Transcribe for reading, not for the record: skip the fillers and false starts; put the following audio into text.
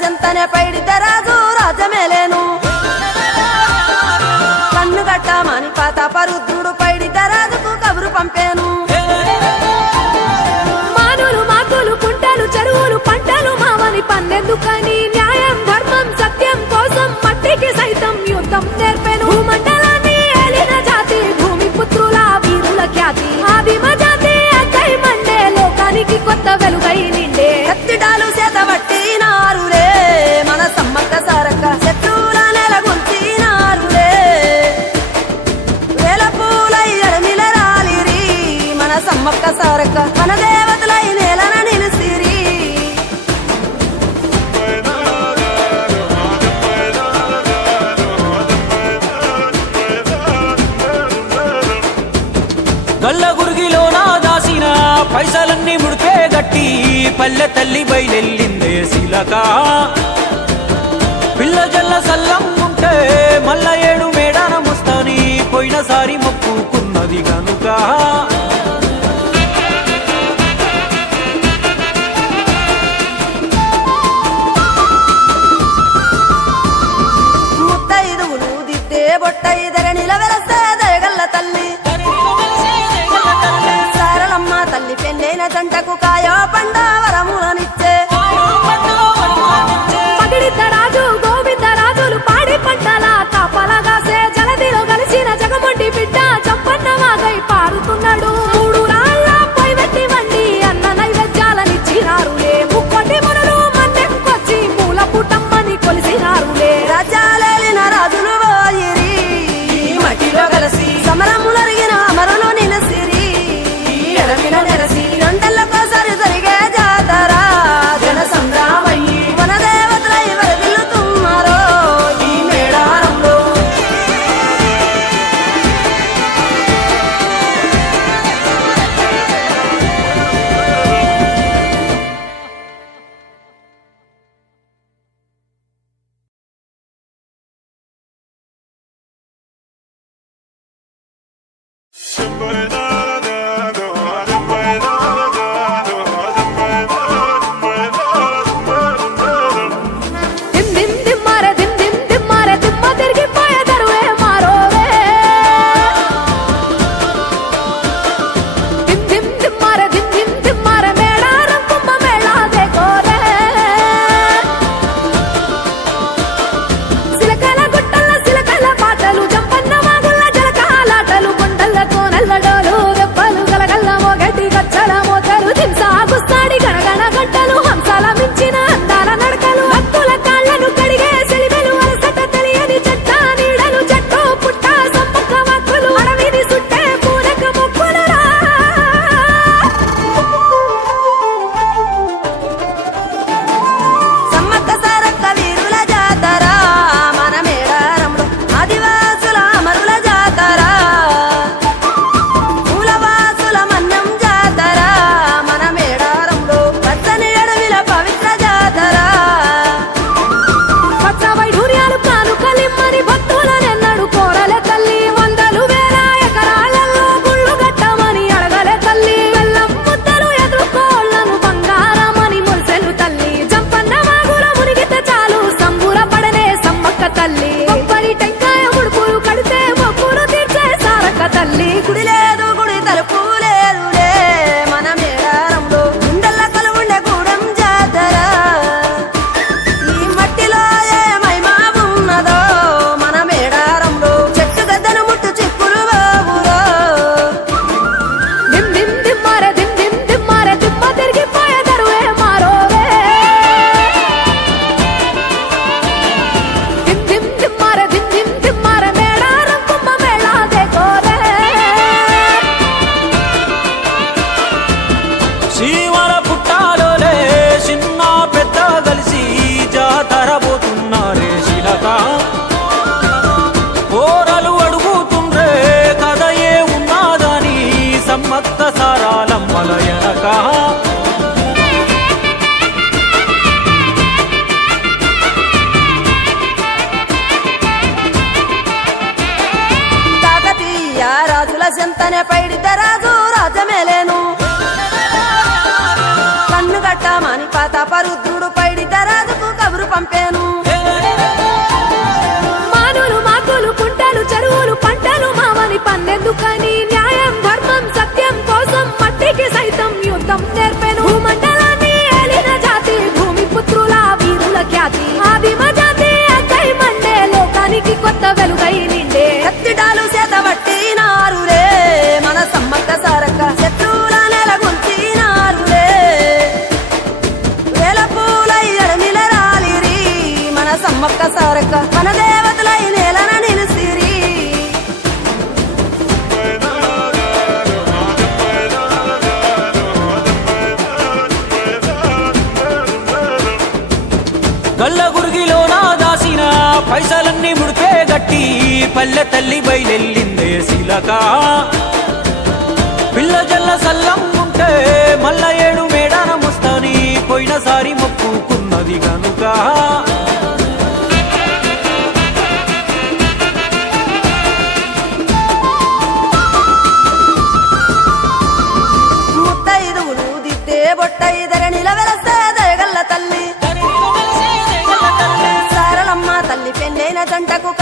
చెంతనే పైడితే రాజు రాజమేలేను కన్ను గట్టమని పాతాపరుద్రుడు పైడితే రాజుకు కబురు పంపేను మానులు మాకులు కుంటలు చెరువులు పంటలు మామని పన్నెందుకని న్యాయం ధర్మం సత్యం కోసం మట్టికి సైతం యుద్ధం నేర్పెను భూమండలాన్ని ఏలిన జాతి భూమి పుత్రుల వీరుల ఖ్యాతి ఆదిమ జాతి అక్కై మండే లోకానికి కొత్త వెలుగై నిండే కత్తిడాలు చేతబట్టినారులే మన సమ్మక్క సారక్క శత్రువుల నెలగొల్చినారులే వేల పూలై అడమిల రాలిరి మన సమ్మక్క సారక్క మన దేవతలై నేలన నిలిసిరి గల్ల గురిగిలోన దాసిన పైసలన్నీ ముడిపే గట్టి పల్లె తల్లి బయలెల్లిందే శిలక పిల్ల జల్ల సల్లం ఉంటే మల్ల ఏడు మేడాన ముస్తాని పోయినసారి మొక్కుకున్నది గనుక ముత్తైదువులు దిద్దే బొట్టైదర నిలవెలసే దయగల్ల తల్లి సారలమ్మ తల్లి పెళ్ళైన జంటకు కాయో పండావరములనిచ్చే పగిడిద్దరాజు గోవిందరాజులు పాడి పంటల కాపలగాసే జలదిలో కలిసిన జగమొండి బిడ్డ చంపన్న వాగై పారుతున్నాడు మూడు రాళ్ళ పై వెట్టి వండి అన్న నైవేద్యాలనిచ్చినారులే ముక్కొండి మునులు మన్నెంకొచ్చి మూల పుట్టమ్మని కొలిసినారులే రాజ్యాలేలిన రాజులు పోయిరి మట్టిలో కలిసి సమరములరిగిన అమరులు నిలసిరి ఎడమిన నెరసి రెండెళ్ళకోసారి జరిగే జాతర జన సంగ్రామయ్యి మన దేవతలై వరదిల్లుతున్నారో ఈ మేడారంలో బొమ్మల ఎనక కాకతీయ రాజుల చెంతనే పైడిత రాజు రాజమేలేను కన్ను గట్టమని ప్రతాపరుద్రుడు పైడిత రాజుకు కబురు పంపాను మానులు మాకులు కుంటలు చెరువులు పంటలు మావని పన్నెందుకని న్యాయం ధర్మం సత్యం కోసం మట్టికి సైతం యుద్ధం నేర్పెను భూమండలాన్ని ఏలిన జాతి భూమి పుత్రుల వీరుల ఖ్యాతి ఆదిమ జాతి అక్కై మండే లోకానికి కొత్త వెలుగై నిండే కత్తిడాలు చేతబట్టినారులే మన సమ్మక్క సారక్క శత్రువుల నెలగొల్చినారులే వేల పూలయ్యల నిలరాలిరి మన సమ్మక్క సారక్క మన దేవతలై నేలన నిలిసిరి గల్ల గురిగిలోన దాసిన పైసలన్నీ ముడిపే గట్టి పల్లె తల్లి బయలెల్లిందే శిలక పిల్ల జల్ల సల్లం ఉంటే మల్ల ఏడు మేడాన ముస్తాని పోయినసారి మొక్కుకున్నది గనుక ముత్తైదువులు దిద్దే బొట్టైదర నిలవెలసే దయగల్ల తల్లి సారలమ్మ తల్లి పెళ్ళైన జంటకు